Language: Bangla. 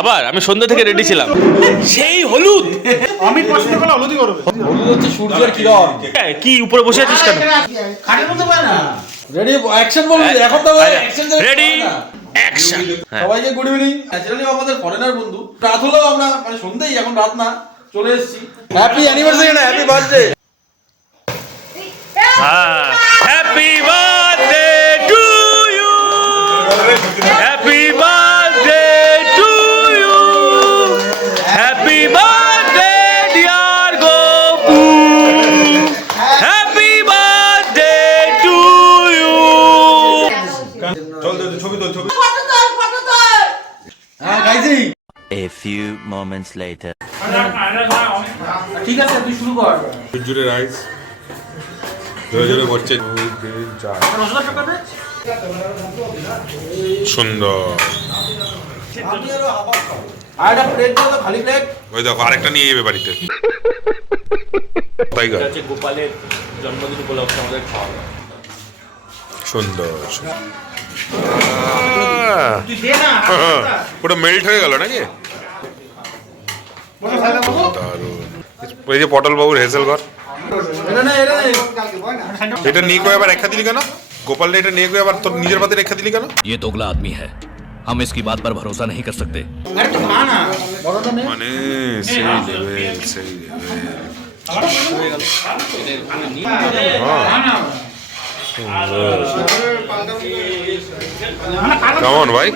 আবার আমি সন্ধ্যা থেকে রেডি ছিলাম, সেই হলুদ। আমি পছন্দ করলে হলুদই করবে। হলুদ হচ্ছে সূর্যের কিরণ। কি উপরে বসে আছিস কেন? খাটের মধ্যে পায় না। রেডি অ্যাকশন বলুন, এখন তো অ্যাকশন। Ready action. সবাইকে গুড ইভিনিং। ন্যাচারালি আমাদের ফরেনার বন্ধু, রাত হলো, আমরা মানে সন্ধ্যাই, এখন রাত না, চলে এসেছি। হ্যাপি অ্যানিভার্সারি না happy birthday. Happy birthday to you, happy birthday to you, happy birthday dear Gopu, happy birthday to you. চল ছবি তোল, ছবি। হ্যাঁ গাইছি। A few moments later. ঠিক আছে, তুই শুরু কর। জুড়ে রাইস জোরে জোরে পড়ছে। সুন্দর। আর একটা প্লেট দাও তো, খালি প্লেট। ওই দেখো আরেকটা নিয়ে যাবে বাড়িতে। তাই গো, গোপালের জন্মদিন উপলক্ষে আমাদের খাওয়া। সুন্দর। তুই দে না। পুরো মেল্ট হয়ে গেল নাকি? দারুণ। ওই যে পটল বাবুর হেসেল ঘর, এটা না, এটা নেই। এটা নিয়ে গিয়ে আবার রেখা দিলি কেন? গোপাল এটা নিয়ে গিয়ে আবার তোর নিজের পাতে রেখা দিলি কেন? ये दोगला आदमी है, हम इसकी बात पर भरोसा नहीं कर सकते। আরে তুই খা না। মানে সেই লেভেল, সেই লেভেল। কেমন ভাই?